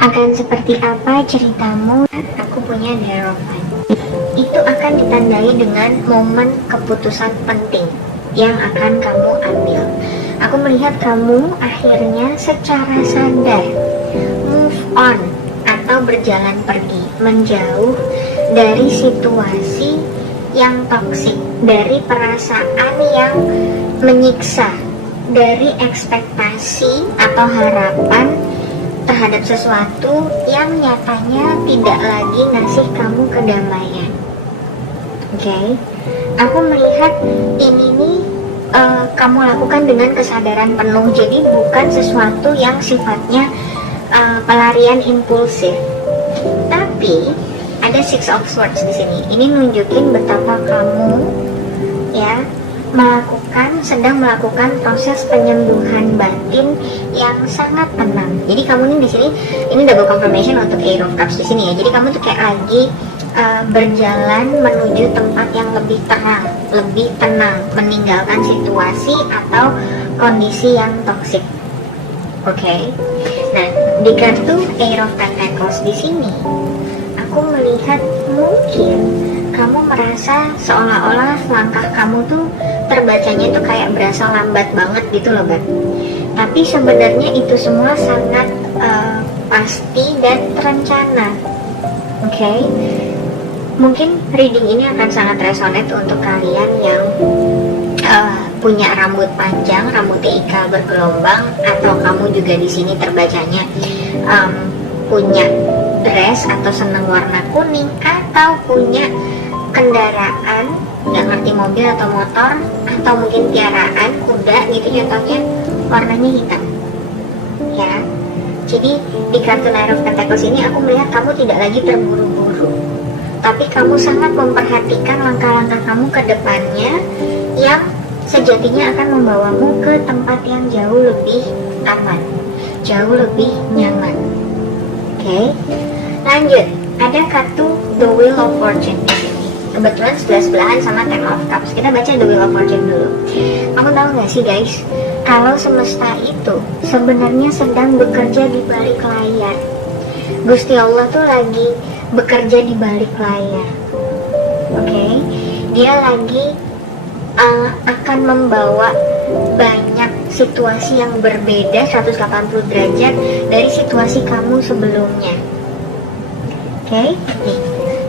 Akan seperti apa ceritamu? Aku punya harapan. Itu akan ditandai dengan momen keputusan penting yang akan kamu ambil. Aku melihat kamu akhirnya secara sadar move on atau berjalan pergi, menjauh dari situasi yang toksik, dari perasaan yang menyiksa, dari ekspektasi atau harapan terhadap sesuatu yang nyatanya tidak lagi ngasih kamu kedamaian. Oke, aku melihat ini nih kamu lakukan dengan kesadaran penuh, jadi bukan sesuatu yang sifatnya pelarian impulsif. Tapi ada Six of Swords di sini. Ini nunjukin betapa kamu ya sedang melakukan proses penyembuhan batin yang sangat tenang. Jadi kamu ini di sini, ini double confirmation untuk Eight of Cups di sini ya. Jadi kamu tuh kayak lagi berjalan menuju tempat yang lebih terang, lebih tenang, meninggalkan situasi atau kondisi yang toksik. Oke. Nah, di kartu Eight of Pentacles di sini, aku melihat mungkin kamu merasa seolah-olah langkah kamu tuh terbacanya tuh kayak berasa lambat banget gitu loh, Bang. Tapi sebenarnya itu semua sangat pasti dan terencana. Oke. Mungkin reading ini akan sangat resonate untuk kalian yang punya rambut panjang, rambutnya ikal bergelombang, atau kamu juga di sini terbacanya punya dress atau seneng warna kuning, atau punya kendaraan, nggak ngerti mobil atau motor, atau mungkin piaraan kuda gitu, contohnya warnanya hitam ya. Jadi di kartu Nine of Pentacles ini aku melihat kamu tidak lagi terburu-buru, tapi kamu sangat memperhatikan langkah-langkah kamu ke depannya yang sejatinya akan membawamu ke tempat yang jauh lebih aman, jauh lebih nyaman. Oke, lanjut. Ada kartu The Wheel of Fortune di sini. Kebetulan sebelah-sebelahan sama Ten of Cups. Kita baca The Wheel of Fortune dulu. Kamu tahu gak sih guys, kalau semesta itu sebenarnya sedang bekerja di balik layar. Gusti Allah tuh lagi bekerja di balik layar. Oke, dia lagi akan membawa banyak situasi yang berbeda 180 derajat dari situasi kamu sebelumnya. Oke,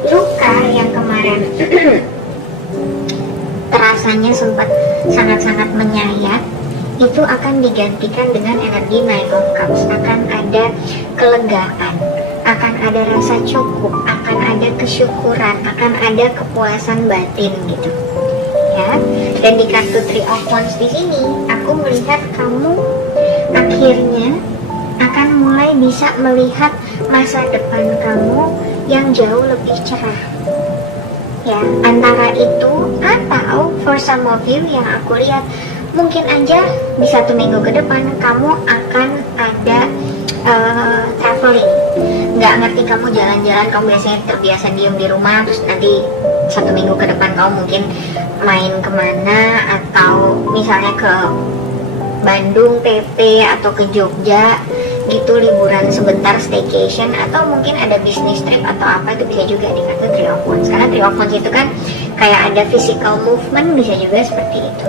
luka yang kemarin terasanya sempat sangat-sangat menyayat, itu akan digantikan dengan energi Nine of Cups. Akan ada kelegaan, akan ada rasa cukup, akan ada kesyukuran, akan ada kepuasan batin gitu ya. Dan di kartu Three of Wands di sini, aku melihat kamu akhirnya akan mulai bisa melihat masa depan kamu yang jauh lebih cerah ya. Antara itu, atau for some of you yang aku lihat, mungkin aja di 1 minggu ke depan kamu akan ada traveling. Nggak ngerti kamu jalan-jalan, kamu biasanya terbiasa diem di rumah, terus nanti 1 minggu ke depan kamu mungkin main kemana, atau misalnya ke Bandung, PP, atau ke Jogja gitu, liburan sebentar, staycation, atau mungkin ada business trip atau apa, itu bisa juga di kartu Three of Wands. Karena Three of Wands itu kan kayak ada physical movement, bisa juga seperti itu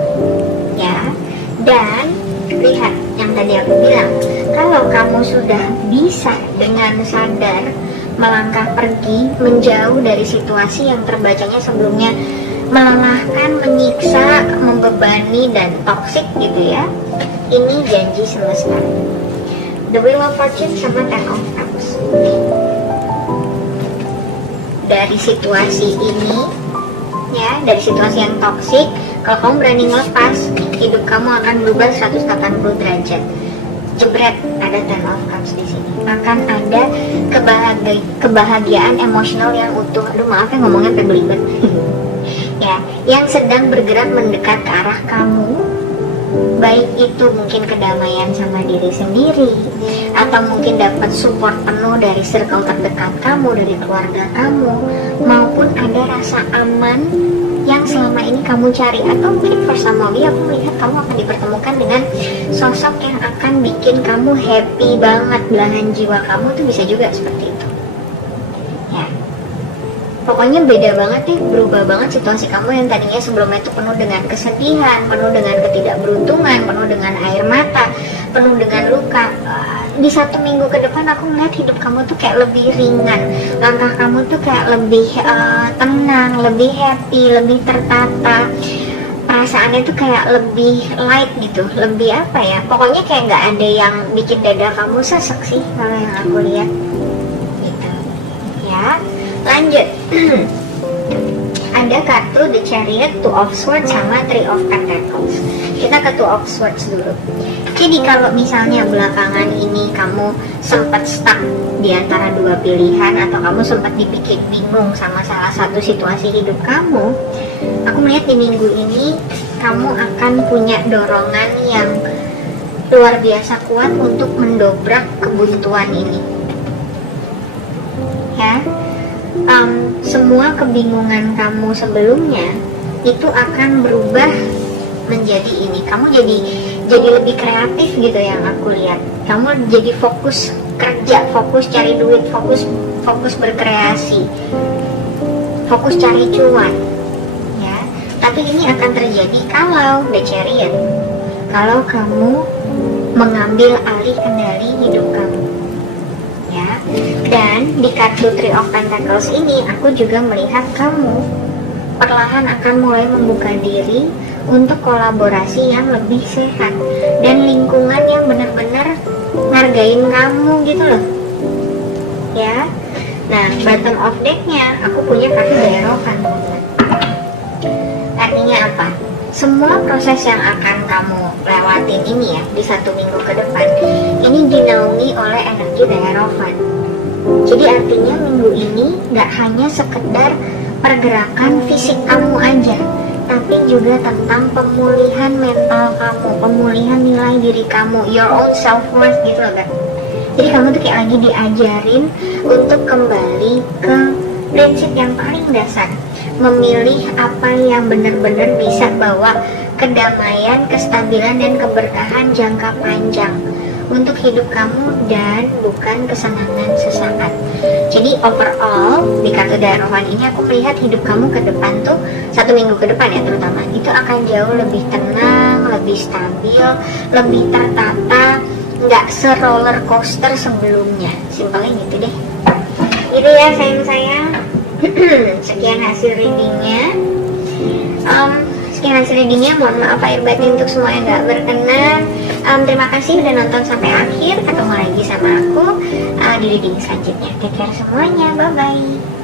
ya. Dan lihat yang tadi aku bilang, kalau kamu sudah bisa dengan sadar melangkah pergi, menjauh dari situasi yang terbacanya sebelumnya melelahkan, menyiksa, membebani, dan toksik gitu ya, ini janji semesta. The Wheel of Fortune sama Ten of Cups. Dari situasi ini ya, dari situasi yang toksik, kalau kamu berani ngelepas, hidup kamu akan berubah 180 derajat. Jebret, ada Ten of Cups di sini. Akan ada kebahagiaan emosional yang utuh. Aduh maaf ya ngomongnya sampai belibet. Ya, yang sedang bergerak mendekat ke arah kamu. Baik itu mungkin kedamaian sama diri sendiri, atau mungkin dapat support penuh dari circle terdekat kamu, dari keluarga kamu, maupun ada rasa aman yang selama ini kamu cari. Atau mungkin for some of you, aku melihat kamu akan dipertemukan dengan sosok yang akan bikin kamu happy banget, belahan jiwa kamu tuh bisa juga seperti itu ya. Pokoknya beda banget nih, berubah banget situasi kamu yang tadinya sebelumnya itu penuh dengan kesedihan, penuh dengan ketidakberuntungan, penuh dengan air mata, penuh dengan luka. Di 1 minggu ke depan aku melihat hidup kamu tuh kayak lebih ringan, langkah kamu tuh kayak lebih tenang, lebih happy, lebih tertata, perasaannya tuh kayak lebih light gitu, lebih apa ya, pokoknya kayak nggak ada yang bikin dada kamu sesek sih kalau yang aku lihat gitu ya. Lanjut. Ada kartu The Chariot, Two of Swords, sama Three of Pentacles. Kita ke Two of Swords dulu. Jadi kalau misalnya belakangan ini kamu sempat stuck di antara 2 pilihan, atau kamu sempat dibikin bingung sama salah satu situasi hidup kamu, aku melihat di minggu ini kamu akan punya dorongan yang luar biasa kuat untuk mendobrak kebuntuan ini ya. Semua kebingungan kamu sebelumnya itu akan berubah menjadi ini. Kamu jadi lebih kreatif gitu yang aku lihat. Kamu jadi fokus kerja, fokus cari duit, fokus berkreasi, fokus cari cuan ya. Tapi ini akan terjadi kalau The Chariot, kalau kamu mengambil alih kendali hidup kamu ya. Dan di kartu Three of Pentacles ini aku juga melihat kamu perlahan akan mulai membuka diri untuk kolaborasi yang lebih sehat dan lingkungan yang benar-benar ngargain kamu gitu loh ya. Nah, bottom of decknya aku punya kartu The Hierophant. Artinya apa? Semua proses yang akan kamu lewatin ini ya di 1 minggu ke depan ini dinaungi oleh energi The Hierophant. Jadi artinya minggu ini gak hanya sekedar pergerakan fisik kamu aja, tapi juga tentang pemulihan mental kamu, pemulihan nilai diri kamu, your own self-worth gitu loh kan. Jadi kamu tuh kayak lagi diajarin untuk kembali ke prinsip yang paling dasar, memilih apa yang benar-benar bisa bawa kedamaian, kestabilan, dan keberkahan jangka panjang untuk hidup kamu dan bukan kesenangan sesaat. Jadi overall di kartu The Hierophant ini aku melihat hidup kamu ke depan tuh 1 minggu ke depan ya terutama itu akan jauh lebih tenang, lebih stabil, lebih tertata, nggak se-roller coaster sebelumnya. Simpelnya gitu deh. Gitu ya sayang-sayang. Sekian hasil readingnya. Sekian hasil readingnya. Mohon maaf lahir batin untuk semua yang nggak berkenan. Terima kasih udah nonton sampai akhir. Ketemu lagi sama aku di reading selanjutnya. Take care semuanya. Bye bye.